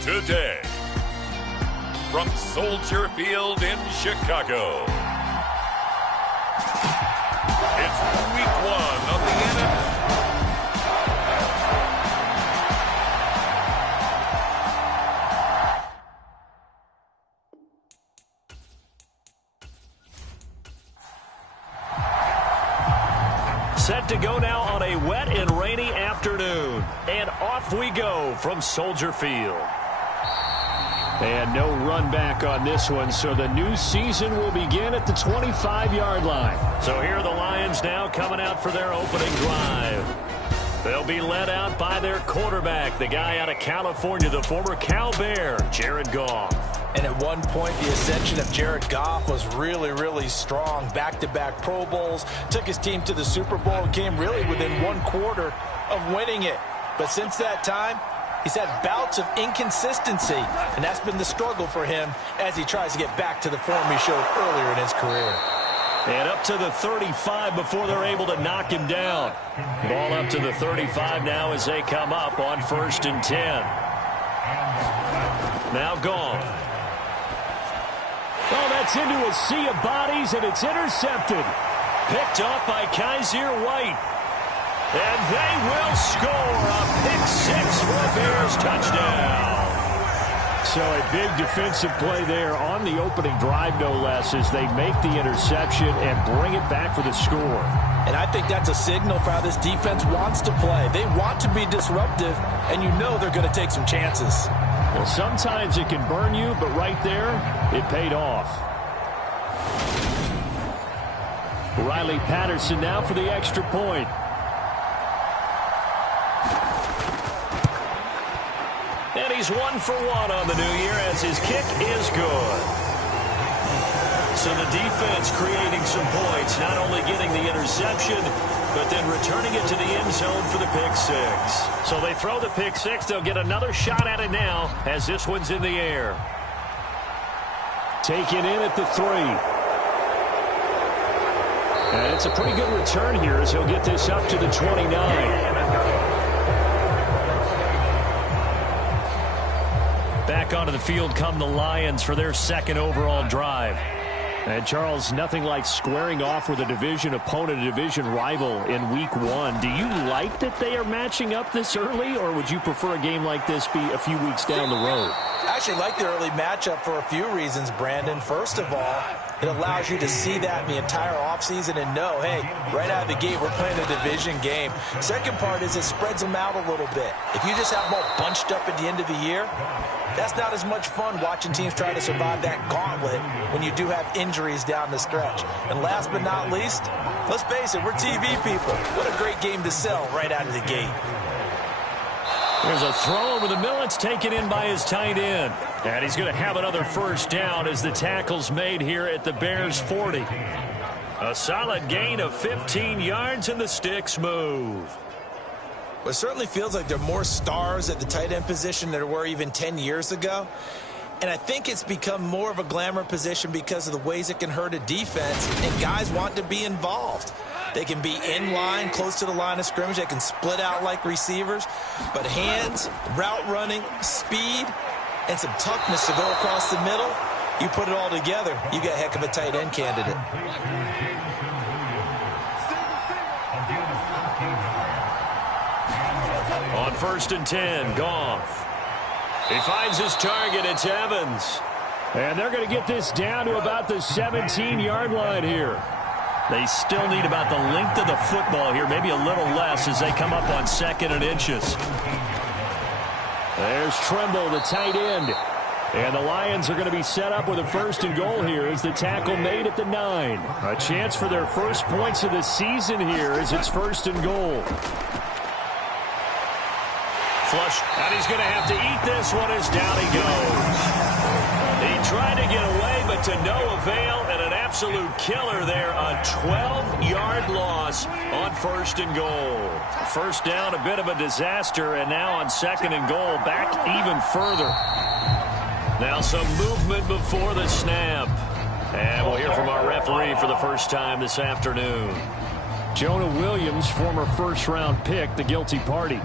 Today, from Soldier Field in Chicago, it's week 1 of the NFL. Set to go now on a wet and rainy afternoon. And off we go from Soldier Field. And no run back on this one, so the new season will begin at the 25-yard line. So here are the Lions now coming out for their opening drive. They'll be led out by their quarterback, the guy out of California, the former Cal Bear, Jared Goff. And at one point, the ascension of Jared Goff was really, really strong. Back-to-back Pro Bowls, took his team to the Super Bowl, came really within 1 quarter of winning it. But since that time, he's had bouts of inconsistency, and that's been the struggle for him as he tries to get back to the form he showed earlier in his career. And up to the 35 before they're able to knock him down. Ball up to the 35 now as they come up on 1st and 10. Now gone. Oh, that's into a sea of bodies, and it's intercepted. Picked off by Kaiser White. And they will score a pick-6 for a Bears touchdown. So a big defensive play there on the opening drive, no less, as they make the interception and bring it back for the score. And I think that's a signal for how this defense wants to play. They want to be disruptive, and you know they're going to take some chances. Well, sometimes it can burn you, but right there, it paid off. Riley Patterson now for the extra point. And he's 1 for 1 on the new year as his kick is good. So the defense creating some points, not only getting the interception, but then returning it to the end zone for the pick-6. So they throw the pick-6. They'll get another shot at it now as this one's in the air. Taken in at the 3. And it's a pretty good return here as he'll get this up to the 29. Back onto the field come the Lions for their second overall drive. And, Charles, nothing like squaring off with a division opponent, a division rival in week 1. Do you like that they are matching up this early, or would you prefer a game like this be a few weeks down the road? I actually like the early matchup for a few reasons, Brandon. First of all, it allows you to see that in the entire offseason and know, hey, right out of the gate, we're playing a division game. Second part is it spreads them out a little bit. If you just have them all bunched up at the end of the year, that's not as much fun watching teams try to survive that gauntlet when you do have injuries down the stretch. And last but not least, let's face it, we're TV people. What a great game to sell right out of the gate. There's a throw over the middle. It's taken in by his tight end. And he's going to have another first down as the tackle's made here at the Bears 40. A solid gain of 15 yards and the sticks move. Well, it certainly feels like there are more stars at the tight end position than there were even 10 years ago. And I think it's become more of a glamour position because of the ways it can hurt a defense, and guys want to be involved. They can be in line, close to the line of scrimmage. They can split out like receivers. But hands, route running, speed, and some toughness to go across the middle, you put it all together, you got a heck of a tight end candidate. On 1st and 10, Goff. He finds his target. It's Evans. And they're going to get this down to about the 17-yard line here. They still need about the length of the football here, maybe a little less as they come up on 2nd and inches. There's Tremble, the tight end. And the Lions are going to be set up with a 1st and goal here as the tackle made at the 9. A chance for their first points of the season here as it's 1st and goal. Flush, and he's going to have to eat this one as down he goes. He tried to get away, but to no avail, and an absolute killer there, a 12-yard loss on 1st and goal. First down, a bit of a disaster, and now on 2nd and goal, back even further. Now some movement before the snap. And we'll hear from our referee for the first time this afternoon. Jonah Williams, former first-round pick, the guilty party.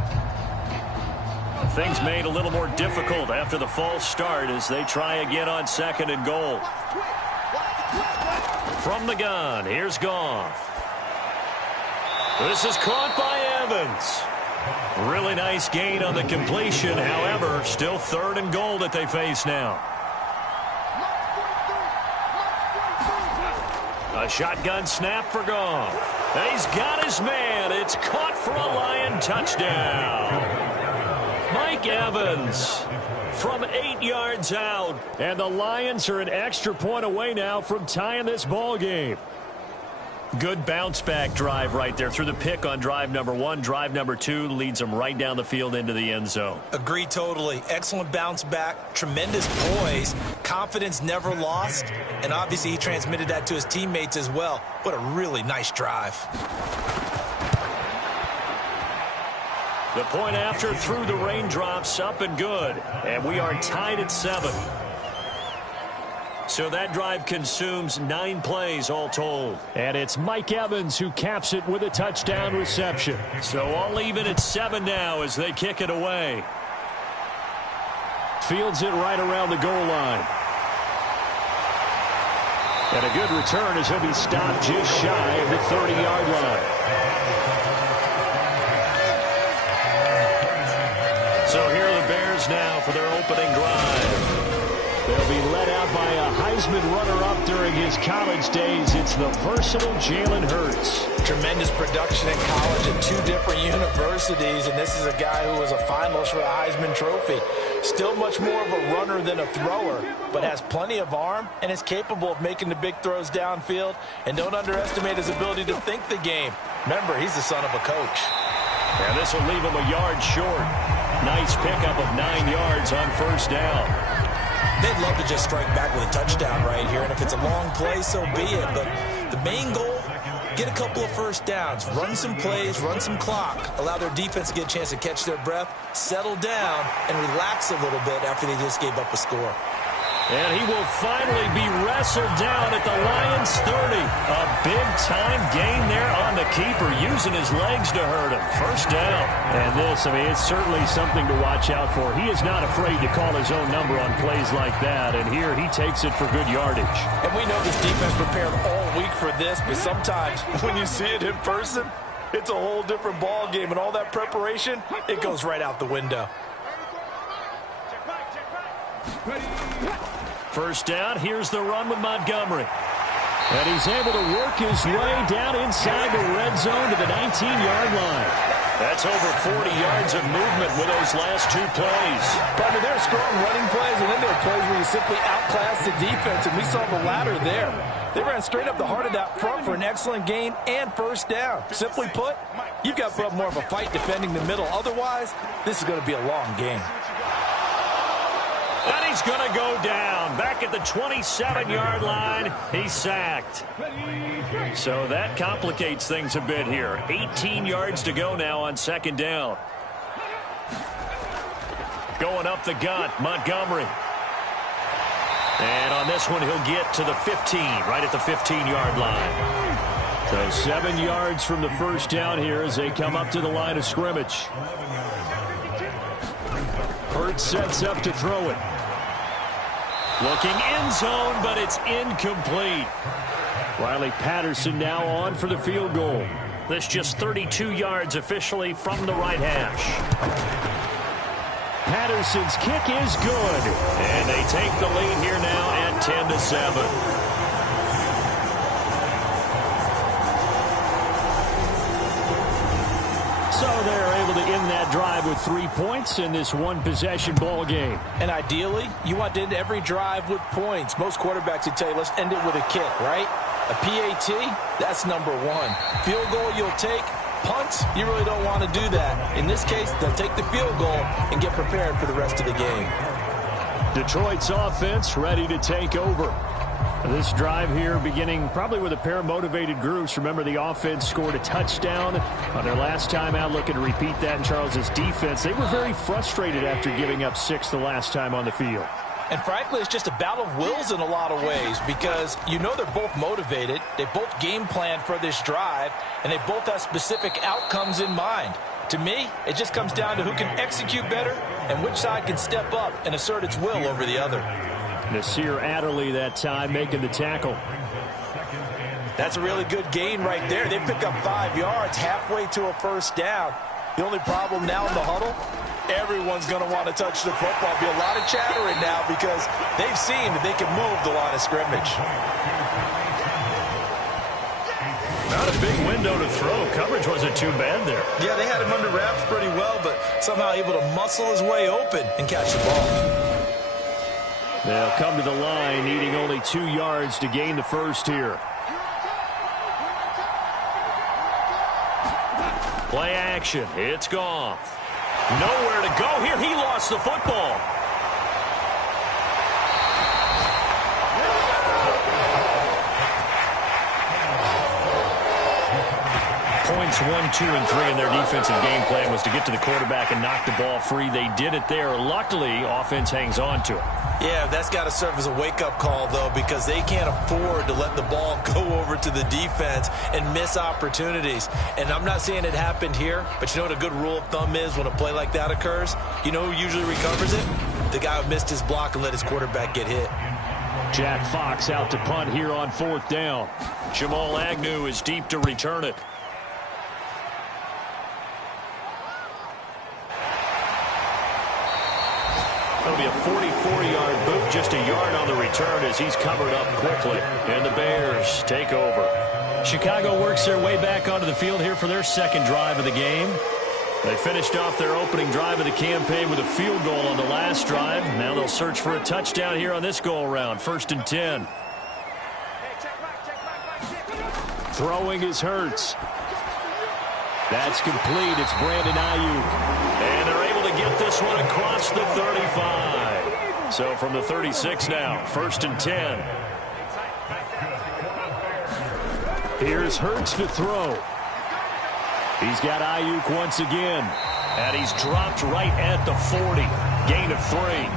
Things made a little more difficult after the false start as they try again on 2nd and goal. From the gun, here's Goff. This is caught by Evans. Really nice gain on the completion. However, still 3rd and goal that they face now. A shotgun snap for Goff. And he's got his man. It's caught for a Lion touchdown. Mike Evans from 8 yards out. And the Lions are an extra point away now from tying this ball game. Good bounce-back drive right there through the pick on drive number 1. Drive number 2 leads them right down the field into the end zone. Agree totally. Excellent bounce back, tremendous poise, confidence never lost, and obviously he transmitted that to his teammates as well. What a really nice drive. The point after through the raindrops, up and good. And we are tied at 7. So that drive consumes 9 plays all told. And it's Mike Evans who caps it with a touchdown reception. So all even at 7 now as they kick it away. Fields it right around the goal line. And a good return as he'll be stopped just shy of the 30-yard line. So here are the Bears now for their opening drive. They'll be led out by a Heisman runner-up during his college days. It's the versatile Jalen Hurts. Tremendous production in college at 2 different universities, and this is a guy who was a finalist for the Heisman Trophy. Still much more of a runner than a thrower, but has plenty of arm and is capable of making the big throws downfield. And don't underestimate his ability to think the game. Remember, he's the son of a coach. And this will leave him a yard short. Nice pickup of 9 yards on 1st down. They'd love to just strike back with a touchdown right here, and if it's a long play, so be it. But the main goal, get a couple of 1st downs, run some plays, run some clock, allow their defense to get a chance to catch their breath, settle down, and relax a little bit after they just gave up a score. And he will finally be wrestled down at the Lions' 30. A big-time gain there on the keeper, using his legs to hurt him. 1st down. And this, it's certainly something to watch out for. He is not afraid to call his own number on plays like that. And here he takes it for good yardage. And we know this defense prepared all week for this, but sometimes when you see it in person, it's a whole different ball game. And all that preparation, it goes right out the window. 1st down, here's the run with Montgomery. And he's able to work his way down inside the red zone to the 19-yard line. That's over 40 yards of movement with those last 2 plays. Partner, there are strong running plays, and then there are plays where you simply outclass the defense, and we saw the latter there. They ran straight up the heart of that front for an excellent gain and 1st down. Simply put, you've got to put up more of a fight defending the middle. Otherwise, this is going to be a long game. And he's going to go down. Back at the 27-yard line, he's sacked. So that complicates things a bit here. 18 yards to go now on 2nd down. Going up the gut, Montgomery. And on this one, he'll get to the 15, right at the 15-yard line. So 7 yards from the 1st down here as they come up to the line of scrimmage. Hurts sets up to throw it. Looking end zone, but it's incomplete. Riley Patterson now on for the field goal. This just 32 yards officially from the right hash. Patterson's kick is good. And they take the lead here now at 10-7. So they're able to end that drive with 3 points in this one-possession ball game. And ideally, you want to end every drive with points. Most quarterbacks would tell you, let's end it with a kick, right? A PAT, that's number 1. Field goal you'll take. Punts, you really don't want to do that. In this case, they'll take the field goal and get prepared for the rest of the game. Detroit's offense ready to take over. This drive here beginning probably with a pair of motivated groups. Remember, the offense scored a touchdown on their last time out, looking to repeat that in Charles's defense. They were very frustrated after giving up 6 the last time on the field. And frankly, it's just a battle of wills in a lot of ways because you know they're both motivated, they both game plan for this drive, and they both have specific outcomes in mind. To me, it just comes down to who can execute better and which side can step up and assert its will over the other. Nasir Adderley that time making the tackle. That's a really good gain right there. They pick up 5 yards halfway to a first down. The only problem now in the huddle, everyone's going to want to touch the football. Be a lot of chattering now because they've seen that they can move the line of scrimmage. Not a big window to throw. Coverage wasn't too bad there. Yeah, they had him under wraps pretty well, but somehow able to muscle his way open and catch the ball. They'll come to the line, needing only 2 yards to gain the first here. Play action. It's Goff. Nowhere to go here. He lost the football. Points 1, 2, and 3 in their defensive game plan was to get to the quarterback and knock the ball free. They did it there. Luckily, offense hangs on to it. Yeah, that's got to serve as a wake-up call, though, because they can't afford to let the ball go over to the defense and miss opportunities. And I'm not saying it happened here, but you know what a good rule of thumb is when a play like that occurs? You know who usually recovers it? The guy who missed his block and let his quarterback get hit. Jack Fox out to punt here on 4th down. Jamal Agnew is deep to return it. That'll be a 44-yard boot, just a yard on the return as he's covered up quickly. And the Bears take over. Chicago works their way back onto the field here for their second drive of the game. They finished off their opening drive of the campaign with a field goal on the last drive. Now they'll search for a touchdown here on this go-around. 1st and 10. Throwing is Hurts. That's complete. It's Brandon Ayuk. And they're able to get this one across the 35. So from the 36 now, 1st and 10. Here's Hurts to throw. He's got Ayuk once again. And he's dropped right at the 40. Gain of 3.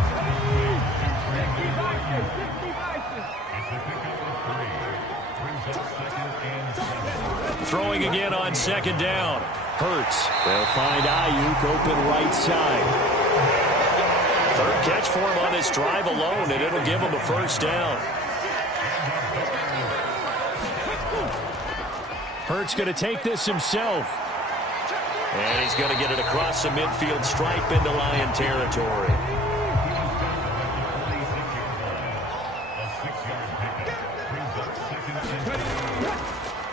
Throwing again on 2nd down. Hurts. They'll find Ayuk open right side. 3rd catch for him on this drive alone, and it'll give him a first down. Hurts going to take this himself. And he's going to get it across the midfield stripe into Lion territory.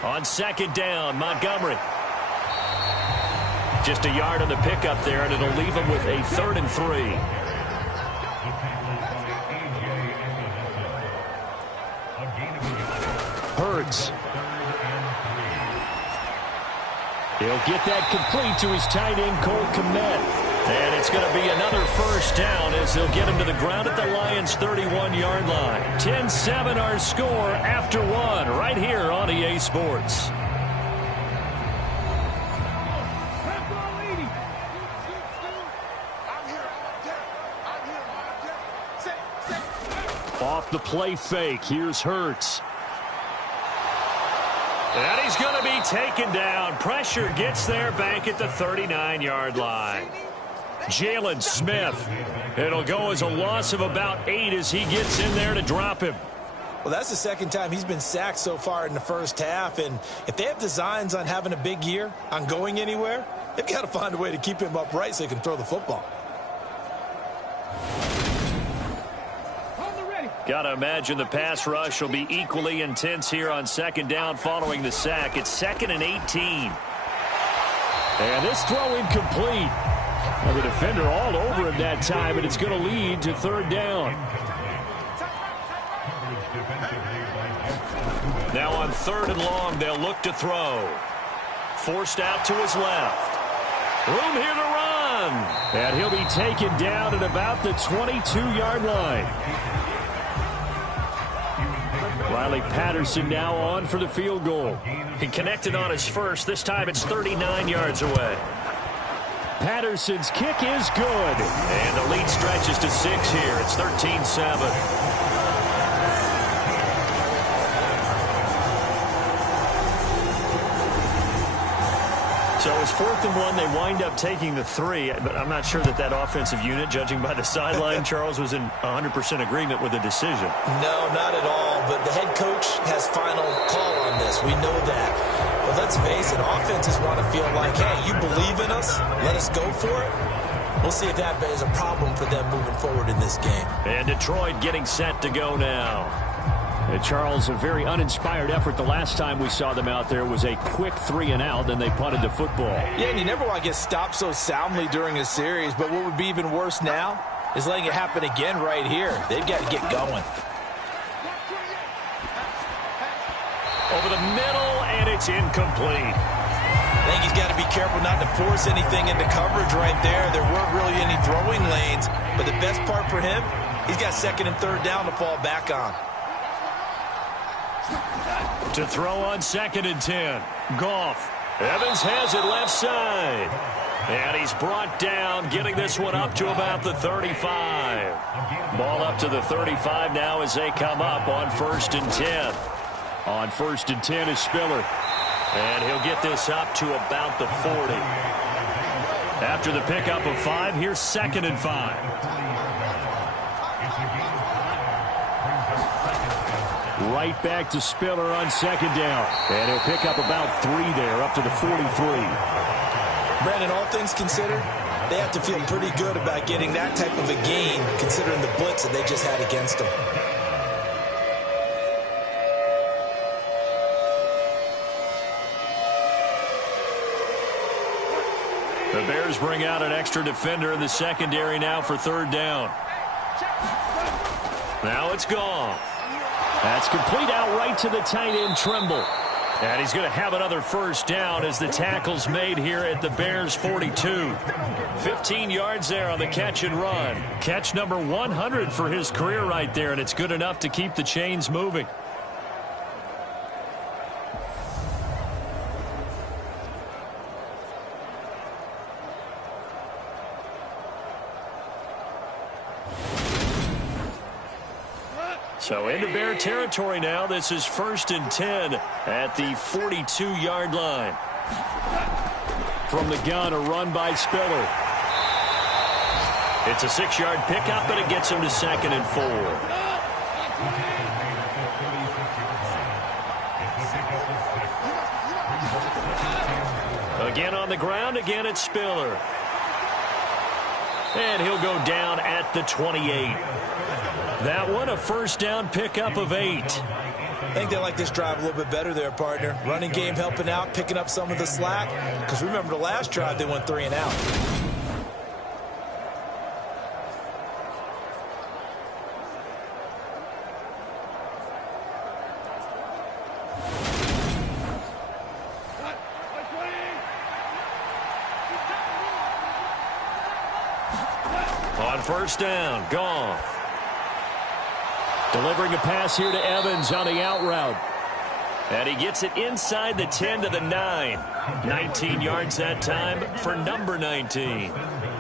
On 2nd down, Montgomery. Just a yard on the pickup there, and it'll leave him with a 3rd and 3. Hurts. He'll get that complete to his tight end, Cole Kmet. And it's going to be another first down as they'll get him to the ground at the Lions' 31-yard line. 10-7 our score after 1 right here on EA Sports. Off the play fake, here's Hurts. And he's going to be taken down. Pressure gets there back at the 39-yard line. Jalen Smith. It'll go as a loss of about 8 as he gets in there to drop him. Well, that's the 2nd time he's been sacked so far in the first half. And if they have designs on having a big year, on going anywhere, they've got to find a way to keep him upright so he can throw the football. Got to imagine the pass rush will be equally intense here on 2nd down following the sack. It's 2nd and 18. And this throw incomplete. Well, the defender all over him that time, and it's going to lead to 3rd down. Now on 3rd and long, they'll look to throw. Forced out to his left. Room here to run. And he'll be taken down at about the 22-yard line. Riley Patterson now on for the field goal. He connected on his first. This time it's 39 yards away. Patterson's kick is good. And the lead stretches to 6 here. It's 13-7. So it's 4th and 1. They wind up taking the 3, but I'm not sure that that offensive unit, judging by the sideline, Charles, was in 100% agreement with the decision. No, not at all, but the head coach has final call on this. We know that. But let's face it, offenses want to feel like, hey, you believe in us? Let us go for it. We'll see if that is a problem for them moving forward in this game. And Detroit getting set to go now. And Charles, a very uninspired effort. The last time we saw them out there was a quick 3-and-out, then they punted the football. Yeah, and you never want to get stopped so soundly during a series, but what would be even worse now is letting it happen again right here. They've got to get going. Over the middle, and it's incomplete. I think he's got to be careful not to force anything into coverage right there. There weren't really any throwing lanes, but the best part for him, he's got 2nd and 3rd down to fall back on. To throw on 2nd and 10. Goff. Evans has it left side. And he's brought down, getting this one up to about the 35. Ball up to the 35 now as they come up on 1st and 10. On 1st and 10 is Spiller. And he'll get this up to about the 40. After the pickup of 5, here's 2nd and 5. Right back to Spiller on 2nd down. And he'll pick up about 3 there, up to the 43. Brandon, all things considered, they have to feel pretty good about getting that type of a gain, considering the blitz that they just had against them. The Bears bring out an extra defender in the secondary now for 3rd down. Now it's gone. That's complete out right to the tight end, Trimble. And he's going to have another 1st down as the tackle's made here at the Bears' 42. 15 yards there on the catch and run. Catch number 100 for his career right there, and it's good enough to keep the chains moving. So into Bear territory now. This is 1st and 10 at the 42-yard line. From the gun, a run by Spiller. It's a 6-yard pickup, but it gets him to 2nd and 4. Again on the ground, again it's Spiller. And he'll go down at the 28. That one, a 1st down pickup of 8. I think they like this drive a little bit better there, partner. Running game helping out, picking up some of the slack. Because remember the last drive, they went 3-and-out. On 1st down, Goff. Delivering a pass here to Evans on the out route. And he gets it inside the 10 to the 9. 19 yards that time for number 19.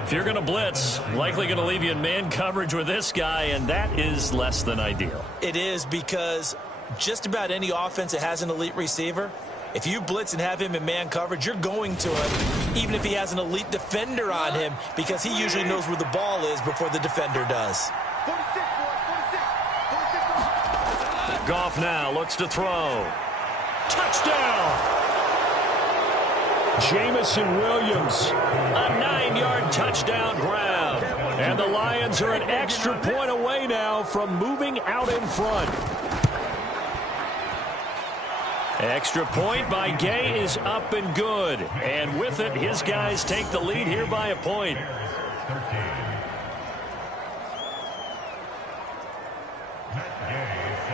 If you're going to blitz, likely going to leave you in man coverage with this guy, and that is less than ideal. It is, because just about any offense that has an elite receiver, if you blitz and have him in man coverage, you're going to him, even if he has an elite defender on him, because he usually knows where the ball is before the defender does. Goff now looks to throw. Touchdown! Jamison Williams, a 9-yard touchdown grab. And the Lions are an extra point away now from moving out in front. Extra point by Gay is up and good. And with it, his guys take the lead here by a point.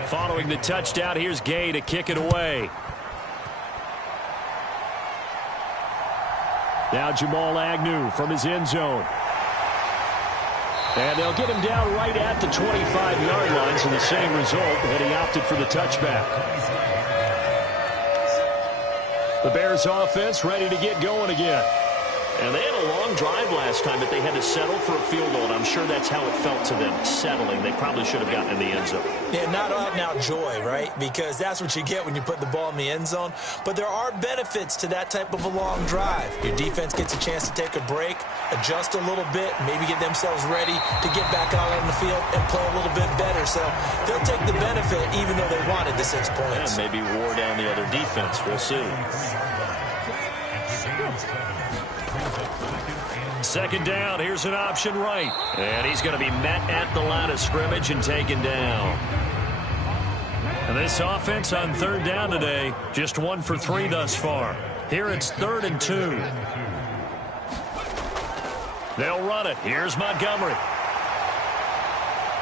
Following the touchdown, here's Gay to kick it away. Now Jamal Agnew from his end zone. And they'll get him down right at the 25-yard line, so the same result, and he opted for the touchback. The Bears offense ready to get going again. And they had a long drive last time, but they had to settle for a field goal, and I'm sure that's how it felt to them, settling. They probably should have gotten in the end zone. Yeah, not out-and-out joy, right? Because that's what you get when you put the ball in the end zone. But there are benefits to that type of a long drive. Your defense gets a chance to take a break, adjust a little bit, maybe get themselves ready to get back out on the field and play a little bit better. So they'll take the benefit even though they wanted the 6 points. Yeah, maybe wore down the other defense. We'll see. Second down, here's an option right. And he's going to be met at the line of scrimmage and taken down. And this offense on third down today, just 1 for 3 thus far. Here it's 3rd and 2. They'll run it. Here's Montgomery.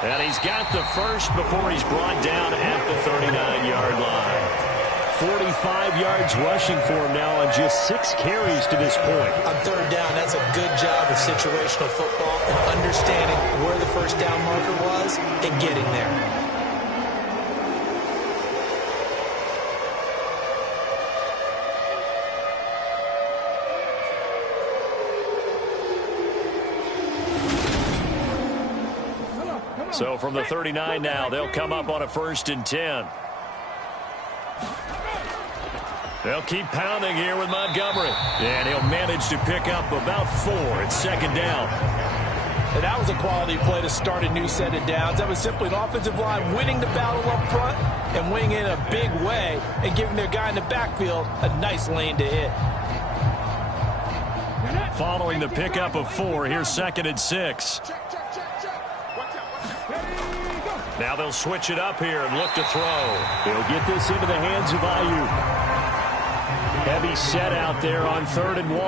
And he's got the first before he's brought down at the 39-yard line. 45 yards rushing for him now on just 6 carries to this point. On third down, that's a good job of situational football and understanding where the first down marker was and getting there. So from the 39 now, they'll come up on a 1st and 10. They'll keep pounding here with Montgomery. And he'll manage to pick up about 4. It's 2nd down. And that was a quality play to start a new set of downs. That was simply an offensive line winning the battle up front and winning in a big way and giving their guy in the backfield a nice lane to hit. Following the pickup of 4, here's 2nd and 6. Now they'll switch it up here and look to throw. He'll get this into the hands of Ayuk. Heavy set out there on 3rd and 1.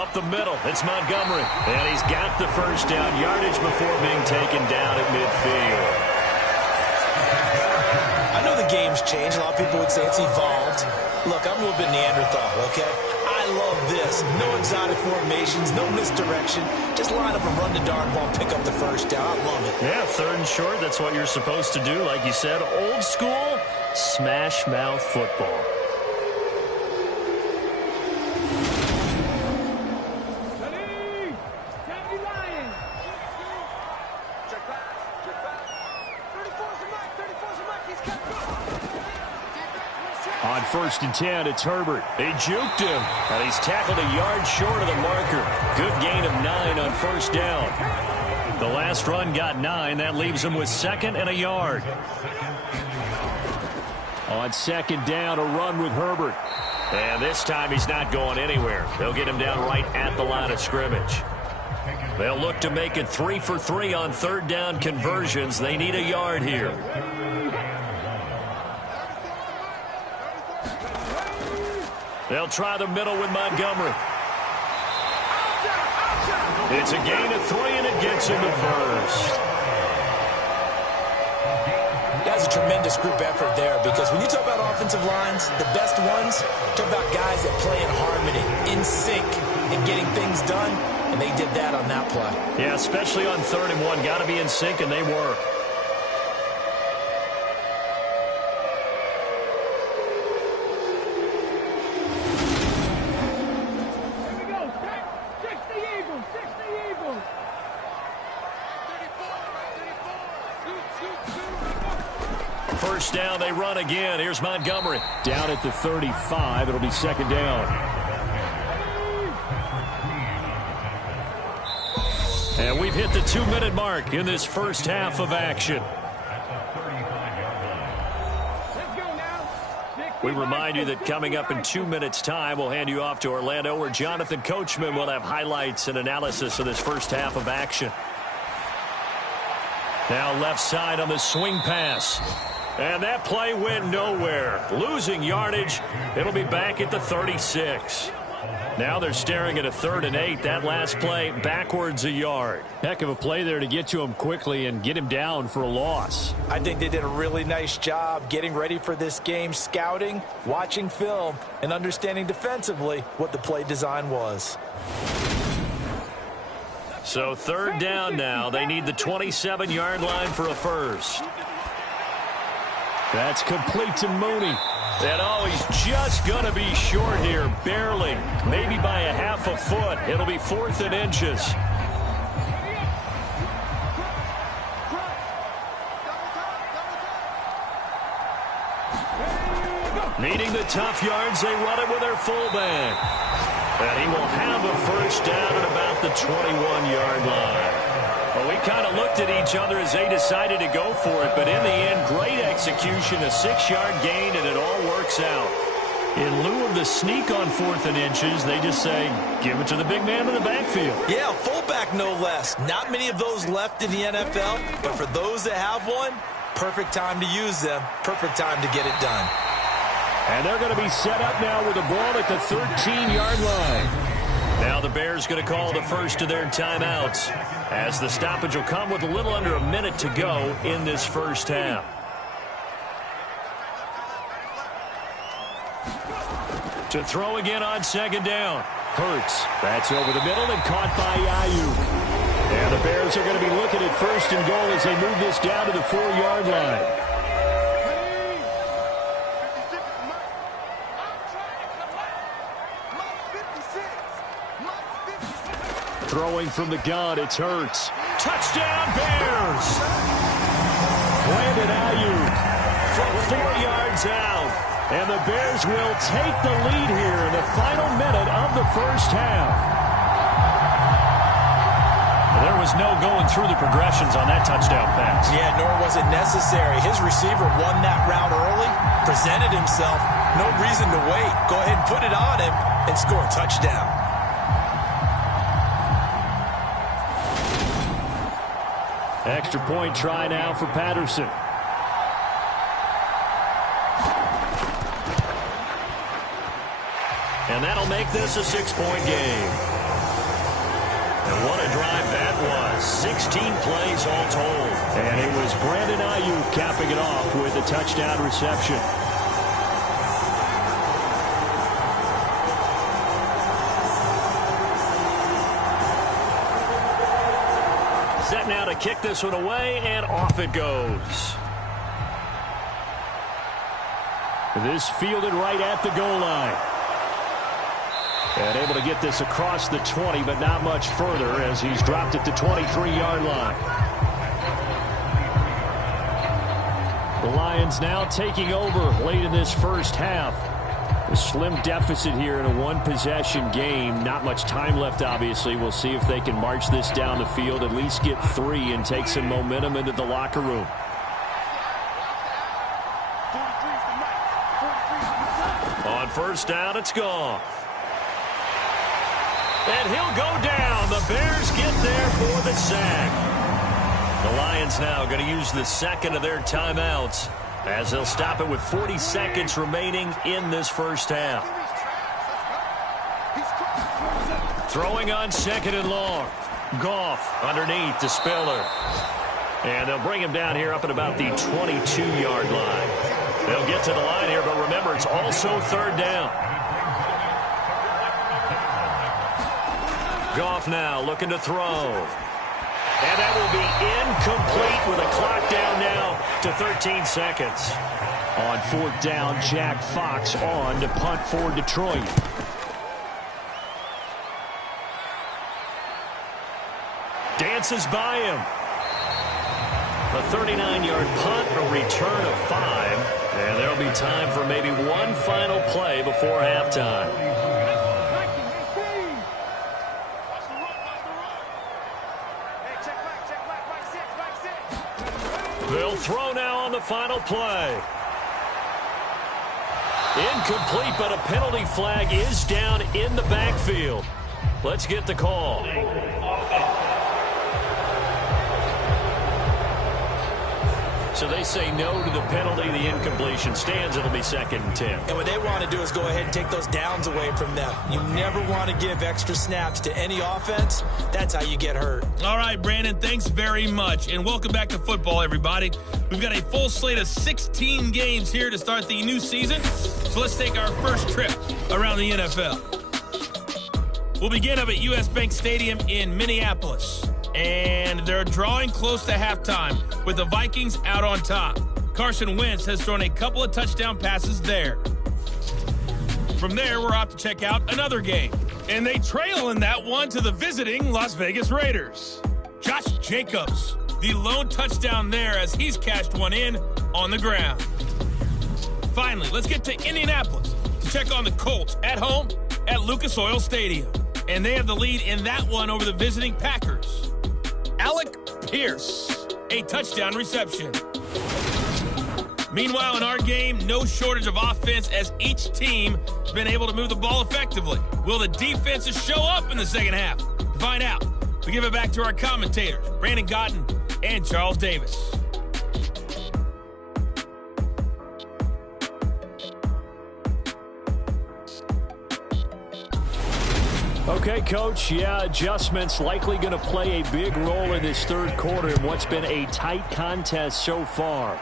Up the middle, it's Montgomery. And he's got the first down yardage before being taken down at midfield. I know the game's changed. A lot of people would say it's evolved. Look, I'm a little bit Neanderthal, okay? I love this. No exotic formations, no misdirection. Just line up and run the darn ball, pick up the first down. I love it. Yeah, 3rd and short, that's what you're supposed to do. Like you said, old school, smash mouth football. On 1st and 10, it's Herbert. They juked him, and he's tackled a yard short of the marker. Good gain of 9 on 1st down. The last run got 9. That leaves him with 2nd and a yard. On 2nd down, a run with Herbert. And this time he's not going anywhere. They'll get him down right at the line of scrimmage. They'll look to make it 3 for 3 on 3rd down conversions. They need a yard here. They'll try the middle with Montgomery. It's a gain of 3, and it gets him to first. That's a tremendous group effort there, because when you talk about offensive lines, the best ones, talk about guys that play in harmony, in sync, and getting things done, and they did that on that play. Yeah, especially on 3rd and 1. Got to be in sync, and they were. First down, they run again. Here's Montgomery. Down at the 35. It'll be 2nd down. And we've hit the 2-minute mark in this first half of action. We remind you that coming up in 2 minutes' time, we'll hand you off to Orlando, where Jonathan Coachman will have highlights and analysis of this first half of action. Now left side on the swing pass. And that play went nowhere. Losing yardage. It'll be back at the 36. Now they're staring at a 3rd and 8. That last play backwards a yard. Heck of a play there to get to him quickly and get him down for a loss. I think they did a really nice job getting ready for this game, scouting, watching film, and understanding defensively what the play design was. So 3rd down now. They need the 27-yard line for a first. That's complete to Mooney. And oh, he's just going to be short here, barely. Maybe by a half a foot. It'll be 4th and inches. Needing the tough yards, they run it with their fullback. And he will have a first down at about the 21-yard line. Well, we kind of looked at each other as they decided to go for it, but in the end, great execution, a 6-yard gain, and it all works out. In lieu of the sneak on 4th and inches, they just say, give it to the big man in the backfield. Yeah, fullback no less. Not many of those left in the NFL, but for those that have one, perfect time to use them, perfect time to get it done. And they're going to be set up now with the ball at the 13-yard line. Now the Bears going to call the first of their timeouts, as the stoppage will come with a little under a minute to go in this first half. To throw again on 2nd down. Hurts. That's over the middle and caught by Ayuk. And the Bears are going to be looking at 1st and goal as they move this down to the 4-yard line. Throwing from the gun, it's Hurts. Touchdown, Bears! Brandon Ayuk from 4 yards out. And the Bears will take the lead here in the final minute of the first half. There was no going through the progressions on that touchdown pass. Yeah, nor was it necessary. His receiver won that route early, presented himself. No reason to wait. Go ahead and put it on him and score a touchdown. Extra point try now for Patterson. And that'll make this a 6-point game. And what a drive that was. 16 plays all told. And it was Brandon Ayuk capping it off with a touchdown reception. Set now to kick this one away, and off it goes. This fielded right at the goal line. And able to get this across the 20, but not much further as he's dropped it to 23-yard line. The Lions now taking over late in this first half. A slim deficit here in a one-possession game. Not much time left, obviously. We'll see if they can march this down the field, at least get 3, and take some momentum into the locker room. On 1st down, it's gone. And he'll go down. The Bears get there for the sack. The Lions now going to use the 2nd of their timeouts, as they'll stop it with 40 seconds remaining in this first half. Throwing on 2nd and long. Goff underneath to Spiller. And they'll bring him down here up at about the 22-yard line. They'll get to the line here, but remember, it's also 3rd down. Goff now looking to throw. And that will be incomplete with a clock down now to 13 seconds. On 4th down, Jack Fox on to punt for Detroit. Dances by him. A 39-yard punt, a return of 5. And there'll be time for maybe one final play before halftime. They'll throw now on the final play. Incomplete, but a penalty flag is down in the backfield. Let's get the call. So they say no to the penalty. The incompletion stands. It'll be 2nd and 10. And what they want to do is go ahead and take those downs away from them. You never want to give extra snaps to any offense. That's how you get hurt. All right, Brandon, thanks very much. And welcome back to football, everybody. We've got a full slate of 16 games here to start the new season. So let's take our first trip around the NFL. We'll begin up at US Bank Stadium in Minneapolis. And they're drawing close to halftime with the Vikings out on top. Carson Wentz has thrown a couple of touchdown passes there. From there, we're off to check out another game. And they trail in that one to the visiting Las Vegas Raiders. Josh Jacobs, the lone touchdown there as he's cashed one in on the ground. Finally, let's get to Indianapolis to check on the Colts at home at Lucas Oil Stadium. And they have the lead in that one over the visiting Packers. Alec Pierce, a touchdown reception. Meanwhile, in our game, no shortage of offense as each team has been able to move the ball effectively. Will the defenses show up in the second half? To find out, we give it back to our commentators, Brandon Gotten and Charles Davis. Okay, Coach, adjustments likely going to play a big role in this third quarter in what's been a tight contest so far.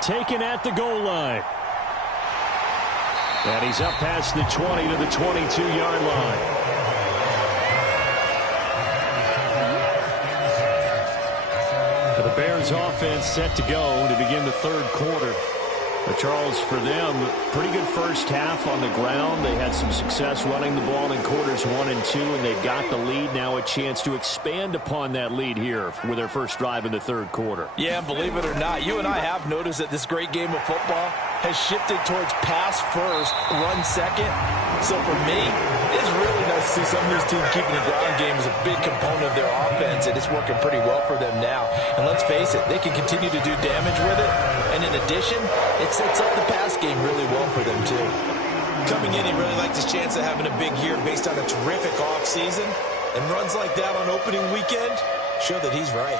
Taken at the goal line. And he's up past the 20 to the 22-yard line. The Bears offense set to go to begin the third quarter. But Charles, for them, pretty good first half on the ground. They had some success running the ball in quarters 1 and 2, and they've got the lead. Now a chance to expand upon that lead here with their first drive in the third quarter. Yeah, believe it or not, you and I have noticed that this great game of football has shifted towards pass first, run second. So for me, it's really nice to see some of these teams keeping the ground game as a big component of their offense, and it's working pretty well for them now. And let's face it, they can continue to do damage with it. And in addition, it sets up the pass game really well for them, too. Coming in, he really liked his chance of having a big year based on a terrific offseason. And runs like that on opening weekend show that he's right.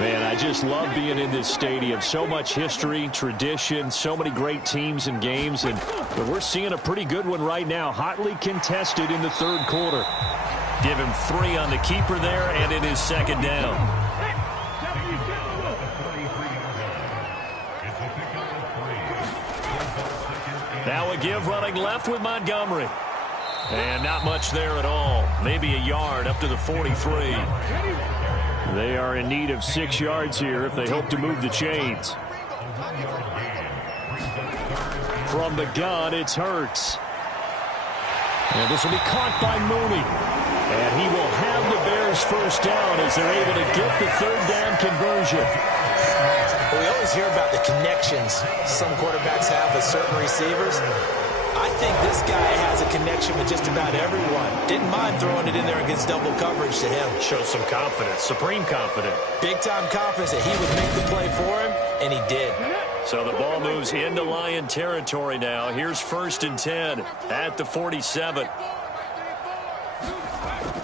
Man, I just love being in this stadium. So much history, tradition, so many great teams and games. And we're seeing a pretty good one right now. Hotly contested in the third quarter. Give him 3 on the keeper there, and it is second down. Now a give running left with Montgomery. And not much there at all. Maybe a yard up to the 43. They are in need of 6 yards here if they hope to move the chains. From the gun, it's Hurts. And this will be caught by Mooney. And he will have the Bears first down as they're able to get the third down conversion. Well, we always hear about the connections some quarterbacks have with certain receivers. I think this guy has a connection with just about everyone. Didn't mind throwing it in there against double coverage to him. Shows some confidence, supreme confidence. Big-time confidence that he would make the play for him, and he did. So the ball moves into Lion territory now. Here's 1st and 10 at the 47.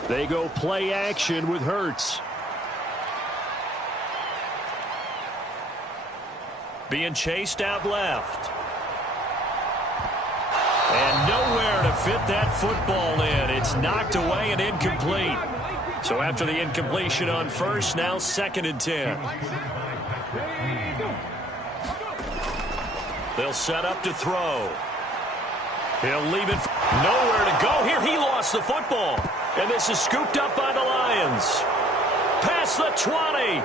They go play action with Hurts. Being chased out left. And nowhere to fit that football in. It's knocked away and incomplete. So after the incompletion on first, now 2nd and 10. They'll set up to throw. He'll leave it. Nowhere to go here. He lost the football. And this is scooped up by the Lions. Past the 20.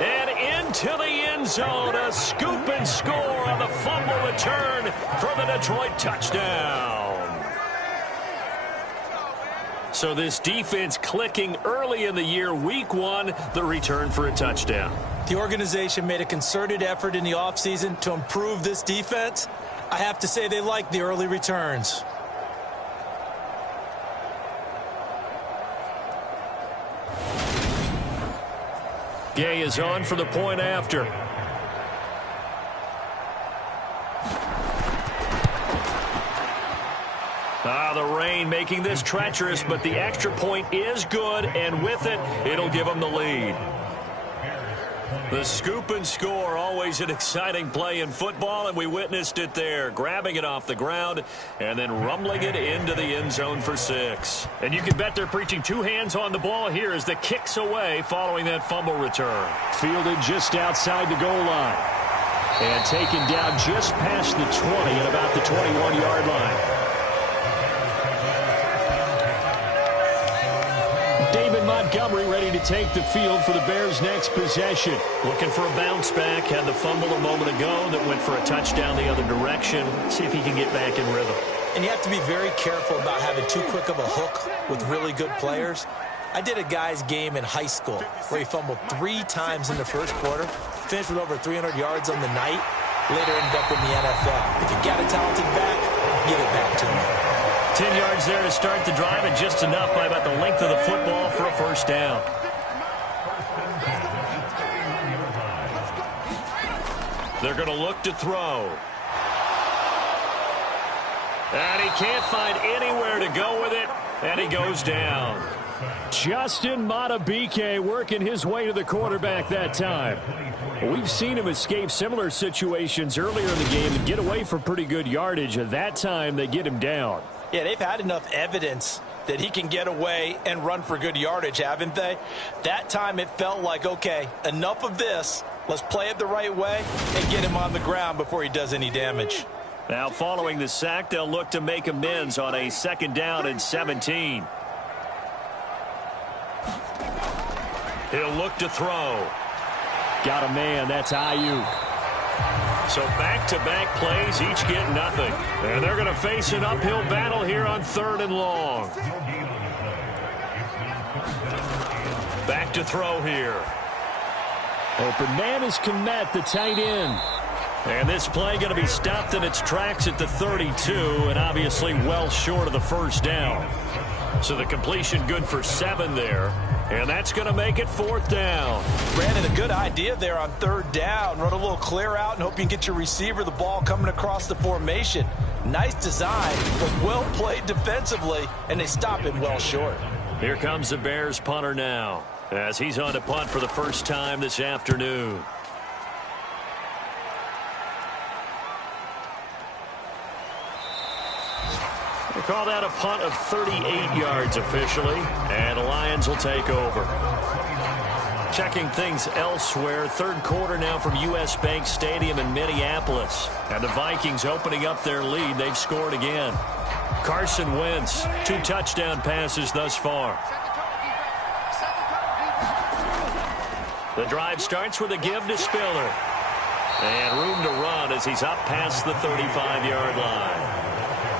And into the end zone. A scoop and score on the fumble return for the Detroit touchdown. So this defense clicking early in the year. Week 1, the return for a touchdown. The organization made a concerted effort in the offseason to improve this defense. I have to say they like the early returns. Gay is on for the point after. The rain making this treacherous, but the extra point is good, and with it, it'll give them the lead. The scoop and score, always an exciting play in football, and we witnessed it there, grabbing it off the ground and then rumbling it into the end zone for 6. And you can bet they're preaching 2 hands on the ball here as the kick's away following that fumble return. Fielded just outside the goal line and taken down just past the 20 at about the 21-yard line. Montgomery ready to take the field for the Bears' next possession. Looking for a bounce back. Had the fumble a moment ago that went for a touchdown the other direction. Let's see if he can get back in rhythm. And you have to be very careful about having too quick of a hook with really good players. I did a guy's game in high school where he fumbled 3 times in the first quarter, finished with over 300 yards on the night, later ended up in the NFL. If you got a talented back, give it back to him. 10 yards there to start the drive, and just enough by about the length of the football for a first down. They're going to look to throw. And he can't find anywhere to go with it, and he goes down. Justin Madubuike working his way to the quarterback that time. We've seen him escape similar situations earlier in the game and get away for pretty good yardage. At that time, they get him down. Yeah, they've had enough evidence that he can get away and run for good yardage, haven't they? That time it felt like, okay, enough of this. Let's play it the right way and get him on the ground before he does any damage. Now, following the sack, they'll look to make amends on a 2nd down and 17. He'll look to throw. Got a man. That's Ayuk. So back-to-back plays, each get nothing. And they're going to face an uphill battle here on 3rd and long. Back to throw here. Open man is Kmet, the tight end. And this play going to be stopped in its tracks at the 32, and obviously well short of the first down. So the completion good for 7 there. And that's going to make it 4th down. Brandon, a good idea there on 3rd down. Run a little clear out and hope you can get your receiver the ball coming across the formation. Nice design, but well played defensively, and they stop him well short. Here comes the Bears punter now, as he's on to punt for the first time this afternoon. They call that a punt of 38 yards officially, and the Lions will take over. Checking things elsewhere, 3rd quarter now from U.S. Bank Stadium in Minneapolis. And the Vikings opening up their lead. They've scored again. Carson Wentz, 2 touchdown passes thus far. The drive starts with a give to Spiller. And room to run as he's up past the 35-yard line.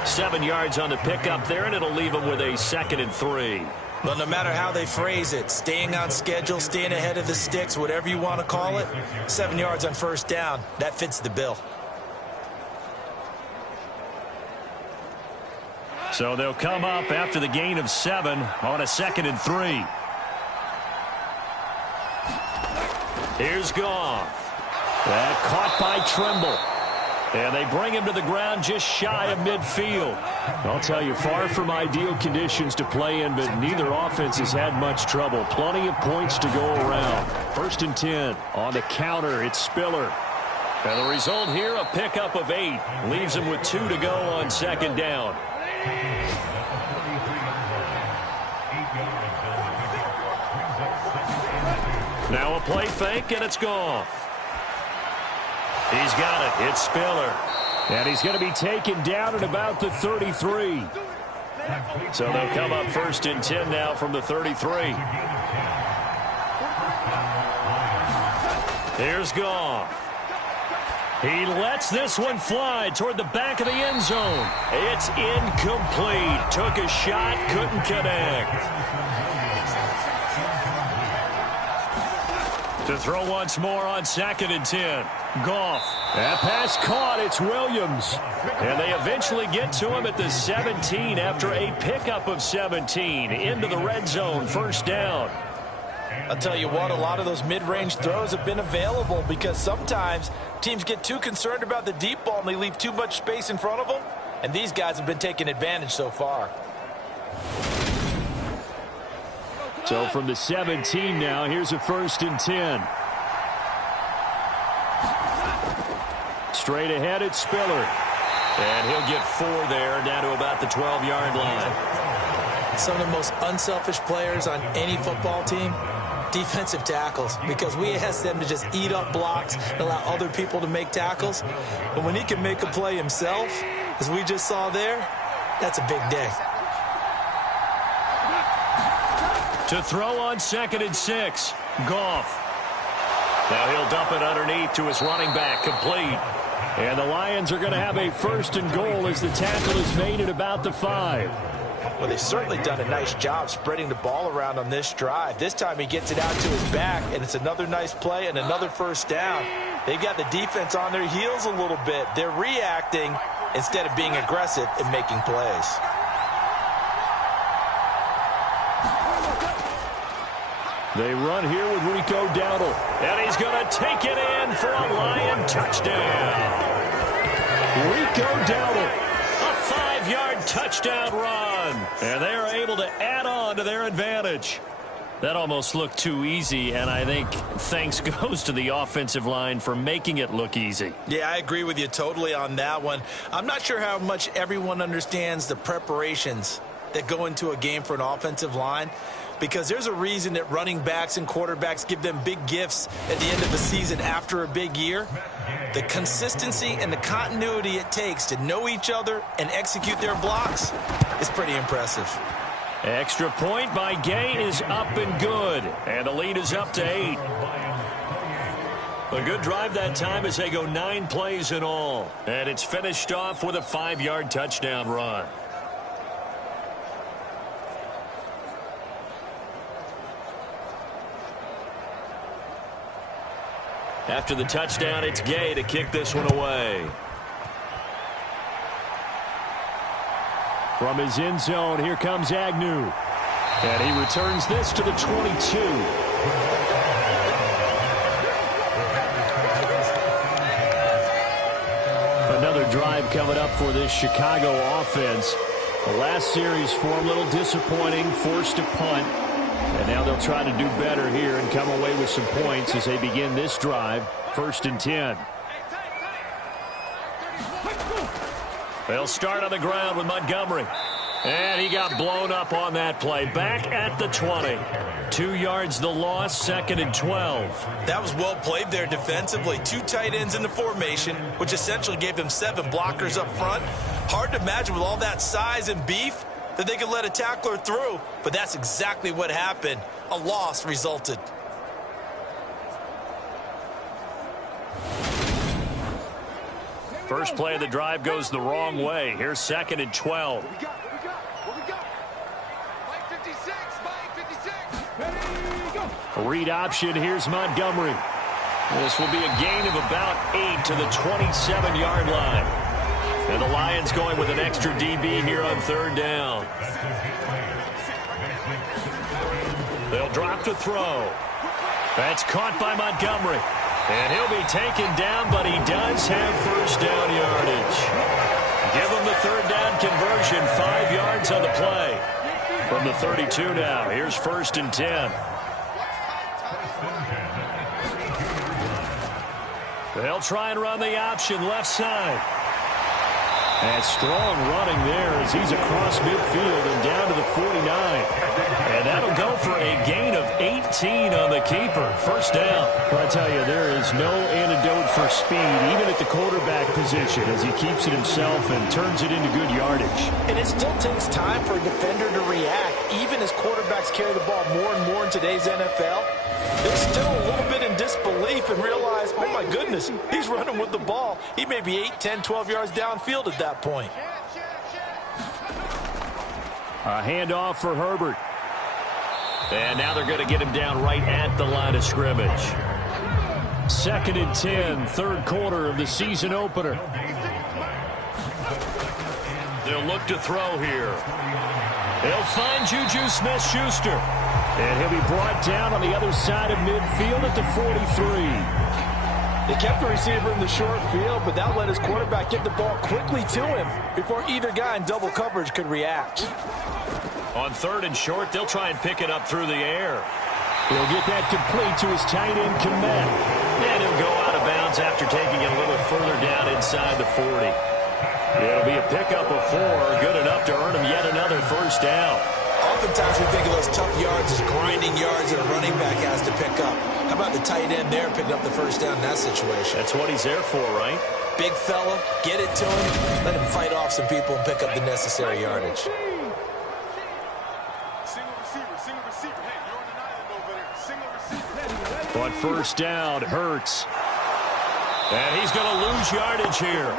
7 yards on the pickup there, and it'll leave him with a 2nd and 3. Well, no matter how they phrase it, staying on schedule, staying ahead of the sticks, whatever you want to call it, 7 yards on 1st down, that fits the bill. So they'll come up after the gain of 7 on a 2nd and 3. Here's Goff. That caught by Trimble. And they bring him to the ground just shy of midfield. I'll tell you, far from ideal conditions to play in, but neither offense has had much trouble. Plenty of points to go around. 1st and 10. On the counter, it's Spiller. And the result here, a pickup of 8. Leaves him with 2 to go on 2nd down. Now a play fake, and it's Goff. He's got it. It's Spiller. And he's going to be taken down at about the 33. So they'll come up 1st and 10 now from the 33. Here's Goff. He lets this one fly toward the back of the end zone. It's incomplete. Took a shot, couldn't connect. To throw once more on 2nd and 10. Goff. That pass caught. It's Williams. And they eventually get to him at the 17 after a pickup of 17. Into the red zone. 1st down. I'll tell you what, a lot of those mid-range throws have been available because sometimes teams get too concerned about the deep ball and they leave too much space in front of them. And these guys have been taking advantage so far. So from the 17 now, here's a 1st and 10. Straight ahead, it's Spiller. And he'll get 4 there, down to about the 12-yard line. Some of the most unselfish players on any football team, defensive tackles, because we ask them to just eat up blocks and allow other people to make tackles. But when he can make a play himself, as we just saw there, that's a big day. To throw on 2nd and 6. Goff. Now he'll dump it underneath to his running back, complete. And the Lions are going to have a 1st and goal as the tackle is made at about the 5. Well, they've certainly done a nice job spreading the ball around on this drive. This time he gets it out to his back, and it's another nice play and another 1st down. They've got the defense on their heels a little bit. They're reacting instead of being aggressive and making plays. They run here with Rico Dowdle. And he's going to take it in for a Lion touchdown. Rico Dowdle, a 5-yard touchdown run. And they are able to add on to their advantage. That almost looked too easy, and I think thanks goes to the offensive line for making it look easy. Yeah, I agree with you totally on that one. I'm not sure how much everyone understands the preparations that go into a game for an offensive line, because there's a reason that running backs and quarterbacks give them big gifts at the end of the season after a big year. The consistency and the continuity it takes to know each other and execute their blocks is pretty impressive. Extra point by Gay is up and good, and the lead is up to 8. A good drive that time as they go 9 plays in all, and it's finished off with a 5-yard touchdown run. After the touchdown, it's Gay to kick this one away. From his end zone, here comes Agnew. And he returns this to the 22. Another drive coming up for this Chicago offense. The last series for him, a little disappointing, forced to punt. And now they'll try to do better here and come away with some points as they begin this drive, 1st and 10. They'll start on the ground with Montgomery. And he got blown up on that play. Back at the 20. 2 yards the loss, 2nd and 12. That was well played there defensively. 2 tight ends in the formation, which essentially gave them 7 blockers up front. Hard to imagine with all that size and beef that they could let a tackler through, but that's exactly what happened. A loss resulted. First play of the drive goes the wrong way. Here's 2nd and 12. Read option. Here's Montgomery. This will be a gain of about 8 to the 27-yard line. And the Lions going with an extra DB here on 3rd down. They'll drop to throw. That's caught by Montgomery. And he'll be taken down, but he does have 1st down yardage. Give him the 3rd down conversion, 5 yards on the play. From the 32 now, here's 1st and 10. They'll try and run the option left side. And strong running there as he's across midfield and down to the 49. And that'll go for a gain of 18 on the keeper. 1st down. Well, I tell you, there is no antidote for speed, even at the quarterback position, as he keeps it himself and turns it into good yardage. And it still takes time for a defender to react, even as quarterbacks carry the ball more and more in today's NFL. They're still a little bit in disbelief and realize, oh my goodness, he's running with the ball. He may be 8, 10, 12 yards downfield at that point. A handoff for Herbert. And now they're going to get him down right at the line of scrimmage. 2nd and 10, 3rd quarter of the season opener. They'll look to throw here. They'll find Juju Smith-Schuster. And he'll be brought down on the other side of midfield at the 43. They kept the receiver in the short field, but that let his quarterback get the ball quickly to him before either guy in double coverage could react. On 3rd and short, they'll try and pick it up through the air. He'll get that complete to his tight end, Kmet. And he'll go out of bounds after taking it a little further down inside the 40. It'll be a pickup of 4, good enough to earn him yet another 1st down. Oftentimes we think of those tough yards as grinding yards that a running back has to pick up. How about the tight end there picking up the 1st down in that situation? That's what he's there for, right? Big fella, get it to him, let him fight off some people and pick up the necessary yardage. Single receiver, on first down. Hurts. And he's going to lose yardage here,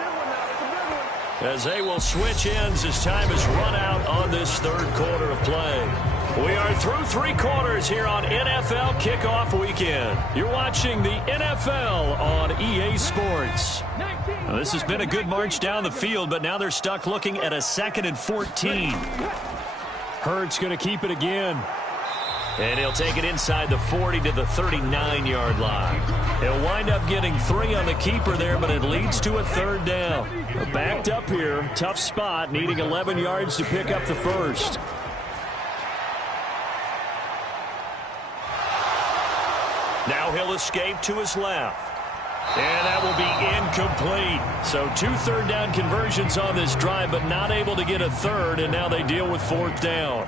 as they will switch ends as time has run out on this third quarter of play. We are through 3 quarters here on NFL Kickoff Weekend. You're watching the NFL on EA Sports. Now, this has been a good march down the field, but now they're stuck looking at a 2nd and 14. Hurts going to keep it again. And he'll take it inside the 40 to the 39-yard line. He'll wind up getting 3 on the keeper there, but it leads to a 3rd down. Backed up here, tough spot, needing 11 yards to pick up the first. Now he'll escape to his left. And that will be incomplete. So 2 third-down conversions on this drive, but not able to get a 3rd, and now they deal with 4th down.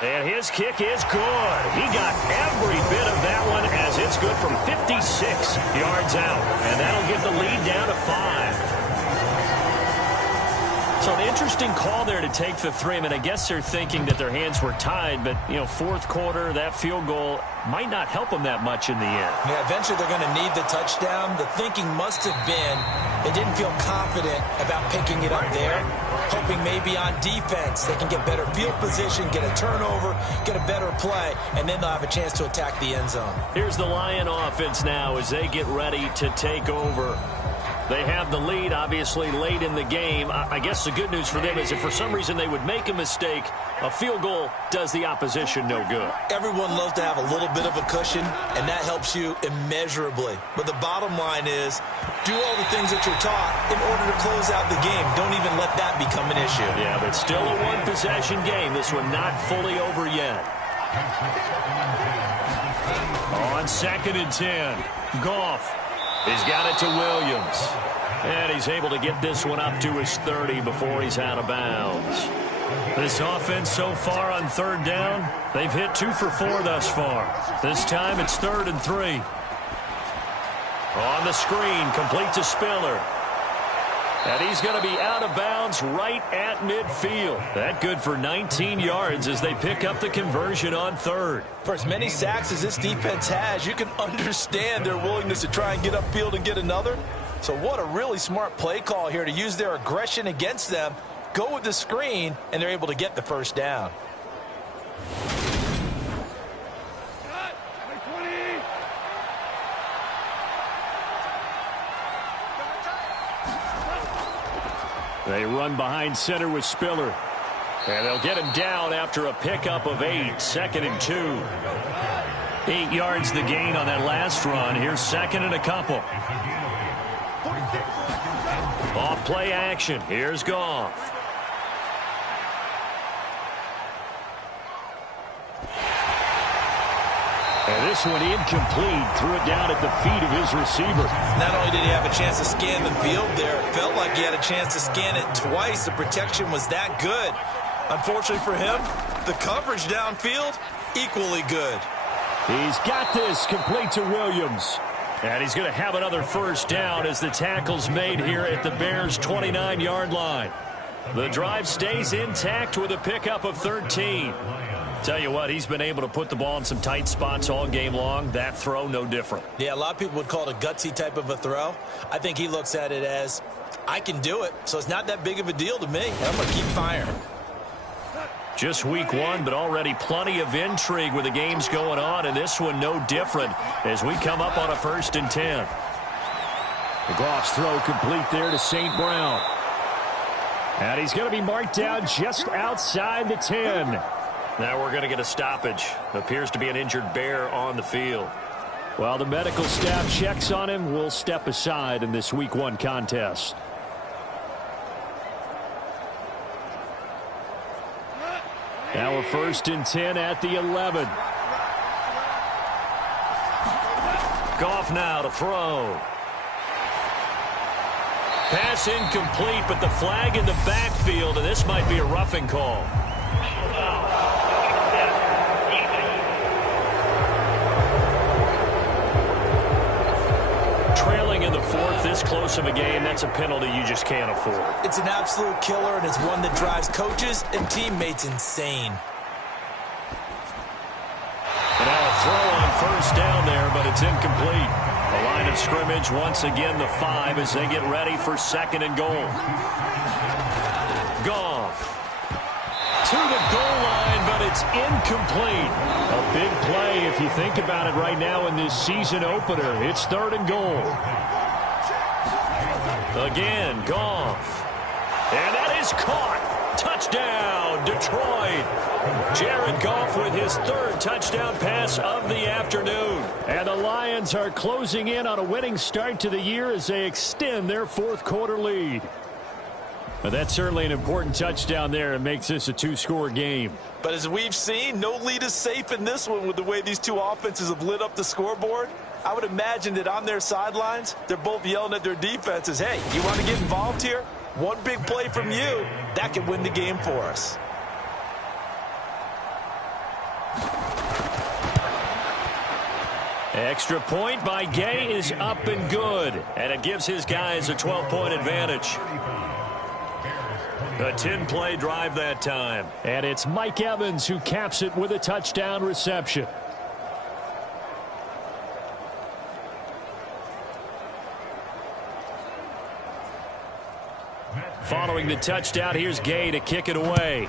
And his kick is good. He got every bit of that one, as it's good from 56 yards out. And that'll get the lead down to 5. So an interesting call there to take the 3. I mean, I guess they're thinking that their hands were tied, but, you know, 4th quarter, that field goal might not help them that much in the end. Yeah, eventually they're going to need the touchdown. The thinking must have been they didn't feel confident about picking it up there, hoping maybe on defense they can get better field position, get a turnover, get a better play, and then they'll have a chance to attack the end zone. Here's the Lion offense now as they get ready to take over. They have the lead, obviously, late in the game. I guess the good news for them is if for some reason they would make a mistake, a field goal does the opposition no good. Everyone loves to have a little bit of a cushion, and that helps you immeasurably. But the bottom line is, do all the things that you're taught in order to close out the game. Don't even let that become an issue. Yeah, but still a one-possession game. This one not fully over yet. On 2nd and 10, Goff. He's got it to Williams. And he's able to get this one up to his 30 before he's out of bounds. This offense so far on 3rd down, they've hit 2 for 4 thus far. This time it's 3rd and 3. On the screen, complete to Spiller. And he's going to be out of bounds right at midfield. That good for 19 yards as they pick up the conversion on 3rd. For as many sacks as this defense has, you can understand their willingness to try and get upfield and get another. So what a really smart play call here to use their aggression against them. Go with the screen, and they're able to get the 1st down. They run behind center with Spiller. And they'll get him down after a pickup of 8. 2nd and 2. 8 yards the gain on that last run. Here's 2nd and a couple. Off play action. Here's Goff. And this one incomplete. Threw it down at the feet of his receiver. Not only did he have a chance to scan the field there, it felt like he had a chance to scan it twice. The protection was that good. Unfortunately for him, the coverage downfield, equally good. He's got this complete to Williams. And he's going to have another 1st down as the tackle's made here at the Bears' 29-yard line. The drive stays intact with a pickup of 13. Tell you what, he's been able to put the ball in some tight spots all game long. That throw, no different. Yeah, a lot of people would call it a gutsy type of a throw. I think he looks at it as, I can do it, so it's not that big of a deal to me. I'm going to keep firing. Just week 1, but already plenty of intrigue with the games going on, and this one no different as we come up on a 1st and 10. The Goff's throw complete there to St. Brown. And he's going to be marked down just outside the 10. Now we're going to get a stoppage. Appears to be an injured Bear on the field. While the medical staff checks on him, we'll step aside in this week 1 contest. Now a 1st and 10 at the 11. Goff now to throw. Pass incomplete, but the flag in the backfield, and this might be a roughing call. Trailing in the 4th this close close of a game, that's a penalty you just can't afford. It's an absolute killer, and it's one that drives coaches and teammates insane. And now a throw on first down there, but it's incomplete. The line of scrimmage, once again, the 5 as they get ready for 2nd and goal. Goff to the goal line, but it's incomplete. A big play if you think about it right now in this season opener. It's 3rd and goal. Again, Goff. And that is caught. Touchdown, Detroit. Jared Goff with his 3rd touchdown pass of the afternoon. And the Lions are closing in on a winning start to the year as they extend their 4th quarter lead. But that's certainly an important touchdown there and makes this a 2-score game. But as we've seen, no lead is safe in this one with the way these two offenses have lit up the scoreboard. I would imagine that on their sidelines, they're both yelling at their defenses, hey, you want to get involved here? One big play from you, that could win the game for us. Extra point by Gay is up and good. And it gives his guys a 12-point advantage. A 10-play drive that time. And it's Mike Evans who caps it with a touchdown reception. Following the touchdown, here's Gay to kick it away.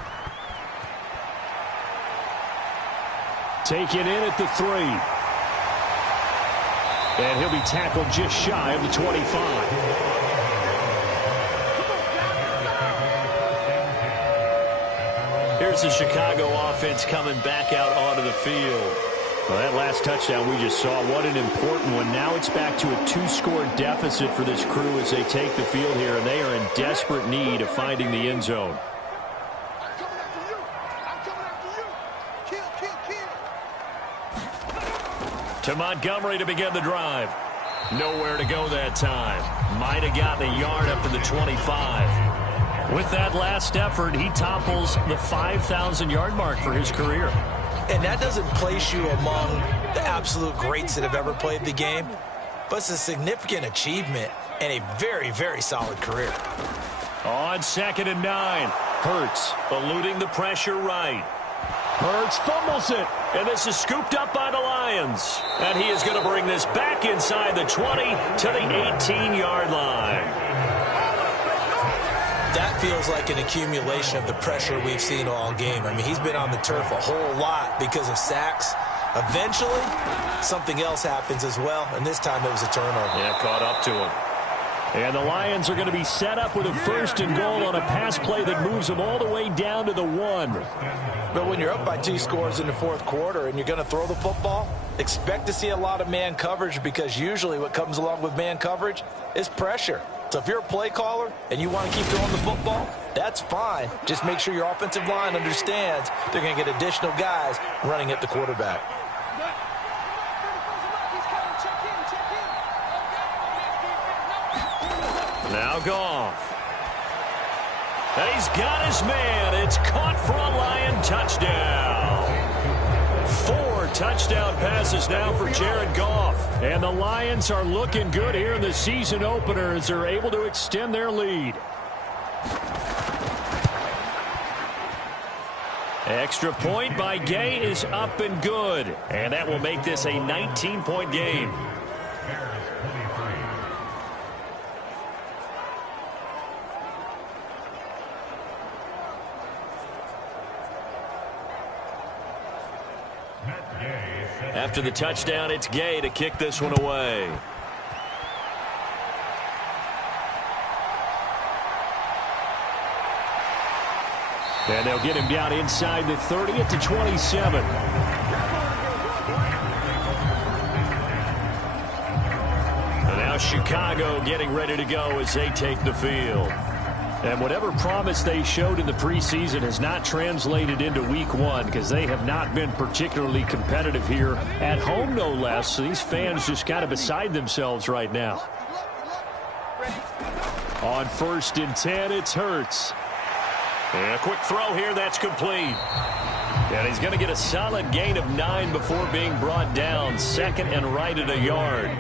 Taken in at the 3. And he'll be tackled just shy of the 25. Here's the Chicago offense coming back out onto the field. Well, that last touchdown we just saw, what an important one. Now it's back to a 2-score deficit for this crew as they take the field here, and they are in desperate need of finding the end zone. To Montgomery to begin the drive. Nowhere to go that time. Might have gotten a yard up to the 25. With that last effort, he topples the 5,000-yard mark for his career. And that doesn't place you among the absolute greats that have ever played the game, but it's a significant achievement and a very, very solid career. On 2nd and 9, Hurts eluding the pressure right. Hurts fumbles it. And this is scooped up by the Lions. And he is going to bring this back inside the 20 to the 18-yard line. That feels like an accumulation of the pressure we've seen all game. I mean, he's been on the turf a whole lot because of sacks. Eventually, something else happens as well, and this time it was a turnover. Yeah, caught up to him. And the Lions are going to be set up with a 1st and goal on a pass play that moves them all the way down to the 1. But when you're up by 2 scores in the 4th quarter and you're going to throw the football, expect to see a lot of man coverage, because usually what comes along with man coverage is pressure. So if you're a play caller and you want to keep throwing the football, that's fine. Just make sure your offensive line understands they're going to get additional guys running at the quarterback. Now Goff. And he's got his man. It's caught for a Lion touchdown. 4 touchdown passes now for Jared Goff. And the Lions are looking good here in the season opener as they're able to extend their lead. Extra point by Gay is up and good. And that will make this a 19-point game. After the touchdown, it's Gay to kick this one away. And they'll get him down inside the 30 at the 27. And now Chicago getting ready to go as they take the field. And whatever promise they showed in the preseason has not translated into week 1 because they have not been particularly competitive here at home, no less. So these fans just kind of beside themselves right now. On 1st and 10, it's Hurts. And a quick throw here, that's complete. And he's going to get a solid gain of 9 before being brought down. 2nd and right at a yard.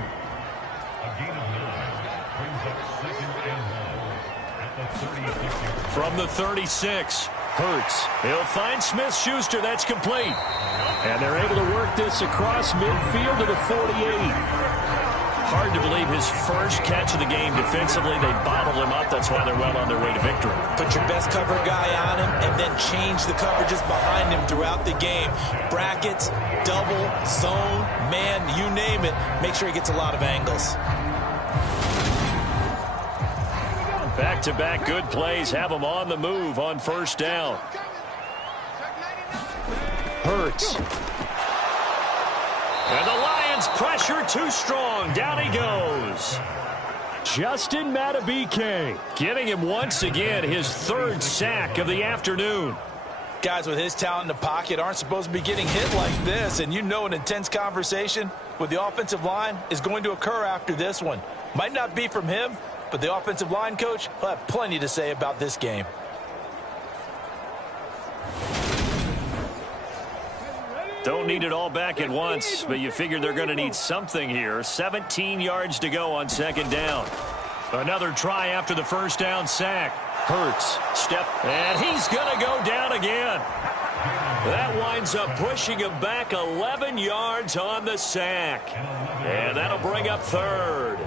From the 36, Hurts. He'll find Smith-Schuster. That's complete. And they're able to work this across midfield to the 48. Hard to believe his first catch of the game defensively. They bottled him up. That's why they're well on their way to victory. Put your best cover guy on him and then change the coverages behind him throughout the game. Brackets, double, zone, man, you name it. Make sure he gets a lot of angles. Back-to-back good plays have him on the move on first down. Hurts. And the Lions pressure too strong. Down he goes. Justin Madubuike Getting him once again his third sack of the afternoon. Guys with his talent in the pocket aren't supposed to be getting hit like this, and you know an intense conversation with the offensive line is going to occur after this one. Might not be from him, but the offensive line coach will have plenty to say about this game. Don't need it all back at once, but you figure they're going to need something here. 17 yards to go on second down. Another try after the first down sack. Hurts, step, and he's going to go down again. That winds up pushing him back 11 yards on the sack. And that'll bring up third.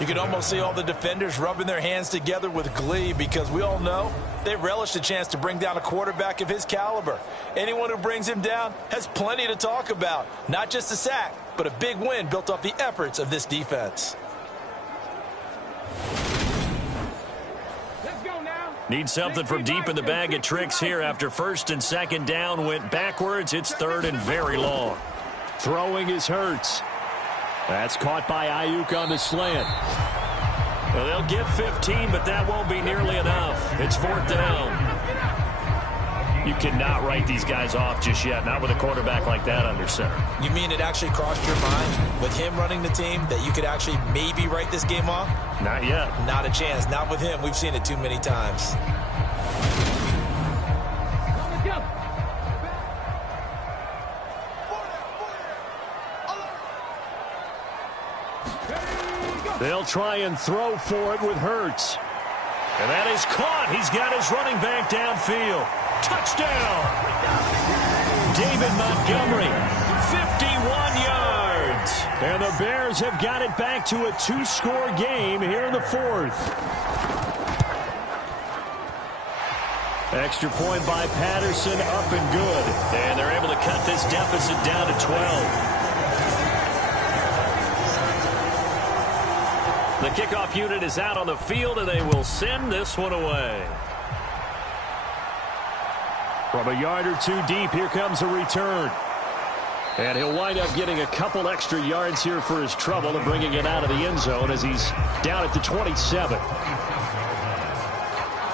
You can almost see all the defenders rubbing their hands together with glee because we all know they relish the chance to bring down a quarterback of his caliber. Anyone who brings him down has plenty to talk about. Not just a sack, but a big win built off the efforts of this defense. Need something from deep in the bag of tricks here after first and second down went backwards. It's third and very long. Throwing is Hurts. That's caught by Ayuk on the slant. Well, they'll get 15, but that won't be nearly enough. It's fourth down. You cannot write these guys off just yet, not with a quarterback like that under center. You mean it actually crossed your mind with him running the team that you could actually maybe write this game off? Not yet. Not a chance. Not with him. We've seen it too many times. They'll try and throw for it with Hurts. And that is caught. He's got his running back downfield. Touchdown! David Montgomery, 51 yards. And the Bears have got it back to a two-score game here in the fourth. Extra point by Patterson, up and good. And they're able to cut this deficit down to 12. The kickoff unit is out on the field, and they will send this one away. From a yard or two deep, here comes a return. And he'll wind up getting a couple extra yards here for his trouble and bringing it out of the end zone as he's down at the 27.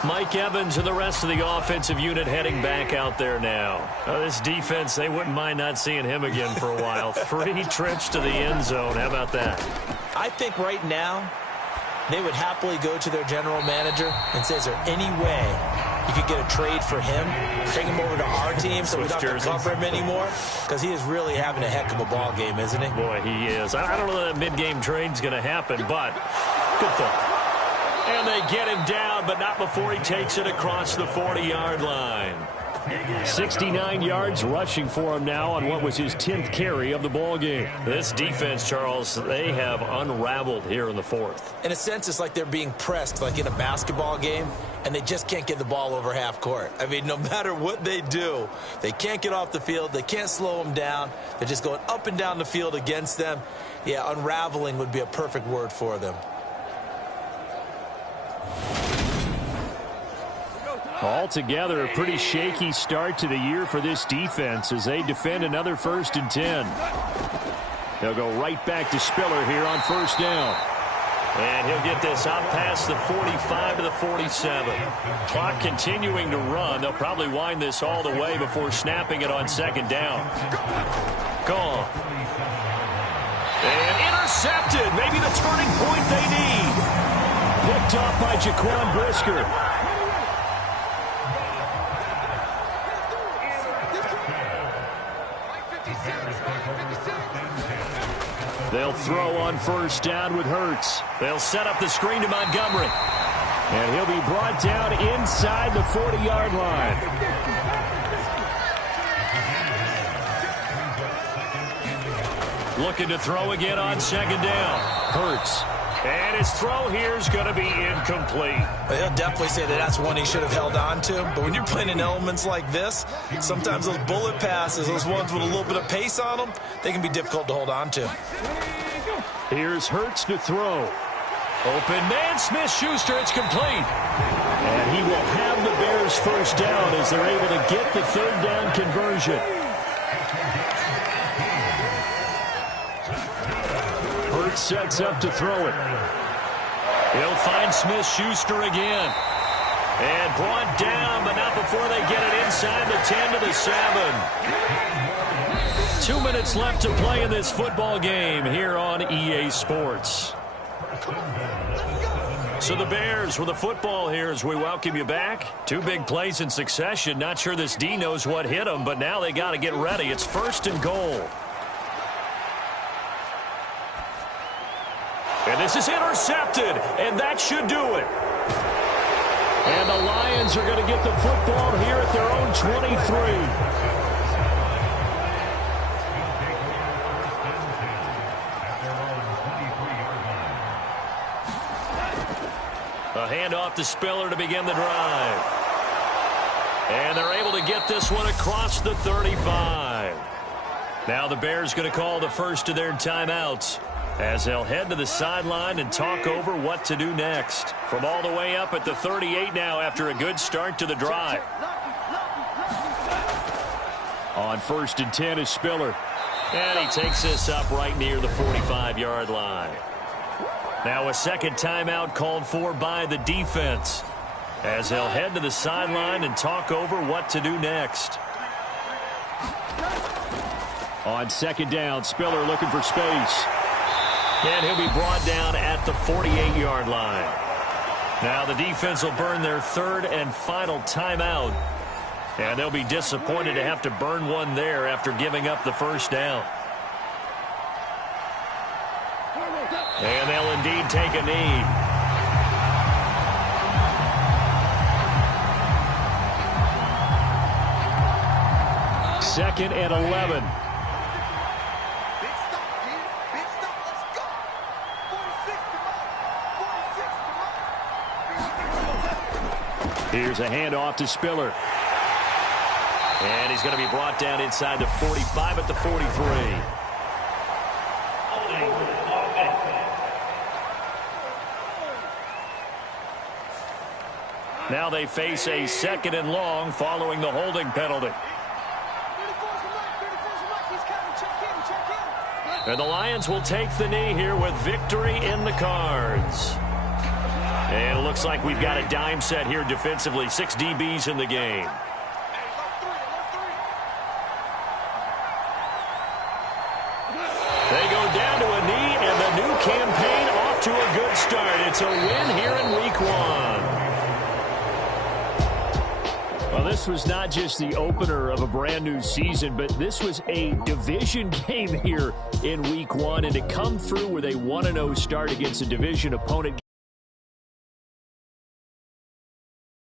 Mike Evans and the rest of the offensive unit heading back out there now. This defense, they wouldn't mind not seeing him again for a while. 3 trips to the end zone. How about that? I think right now they would happily go to their general manager and say, is there any way you could get a trade for him, take him over to our team so we don't have to cover him anymore? Because he is really having a heck of a ball game, isn't he? Boy, he is. I don't know that mid-game trade's going to happen, but good thought. And they get him down, but not before he takes it across the 40-yard line. 69 yards rushing for him now on what was his 10th carry of the ball game. This defense, Charles, they have unraveled here in the fourth. In a sense, it's like they're being pressed like in a basketball game, and they just can't get the ball over half court. I mean, no matter what they do, they can't get off the field. They can't slow them down. They're just going up and down the field against them. Yeah, unraveling would be a perfect word for them. Altogether, a pretty shaky start to the year for this defense as they defend another 1st and 10. They'll go right back to Spiller here on first down. And he'll get this out past the 45 to the 47. Clock continuing to run. They'll probably wind this all the way before snapping it on second down. Gone. And intercepted. Maybe the turning point they need. Picked off by Jaquan Brisker. They'll throw on first down with Hurts. They'll set up the screen to Montgomery. And he'll be brought down inside the 40-yard line. Looking to throw again on second down. Hurts. And his throw here is going to be incomplete. He'll definitely say that that's one he should have held on to. But when you're playing in elements like this, sometimes those bullet passes, those ones with a little bit of pace on them, they can be difficult to hold on to. Here's Hurts to throw. Open man, Smith-Schuster, it's complete. And he will have the Bears first down as they're able to get the third down conversion. Hurts sets up to throw it. He'll find Smith-Schuster again. And brought down, but not before they get it inside the 10 to the 7. 2 minutes left to play in this football game here on EA Sports. So the Bears with the football here as we welcome you back. 2 big plays in succession. Not sure this D knows what hit them, but now they got to get ready. It's 1st and goal. And this is intercepted, and that should do it. And the Lions are going to get the football here at their own 23. A handoff to Spiller to begin the drive. And they're able to get this one across the 35. Now the Bears going to call the first of their timeouts as they'll head to the sideline and talk over what to do next. From all the way up at the 38 now after a good start to the drive. On 1st and 10 is Spiller. And he takes this up right near the 45-yard line. Now a second timeout called for by the defense as they'll head to the sideline and talk over what to do next. On 2nd down, Spiller looking for space. And he'll be brought down at the 48-yard line. Now the defense will burn their 3rd and final timeout. And they'll be disappointed to have to burn one there after giving up the first down. And they'll indeed take a knee. Second and 11. Here's a handoff to Spiller. And he's going to be brought down inside the 45 at the 43. Now they face a 2nd and long following the holding penalty. And the Lions will take the knee here with victory in the cards. And it looks like we've got a dime set here defensively. 6 DBs in the game. They go down to a knee, and the new campaign off to a good start. It's a win here in Week 1. Well, this was not just the opener of a brand new season, but this was a division game here in Week 1. And to come through with a 1-0 start against a division opponent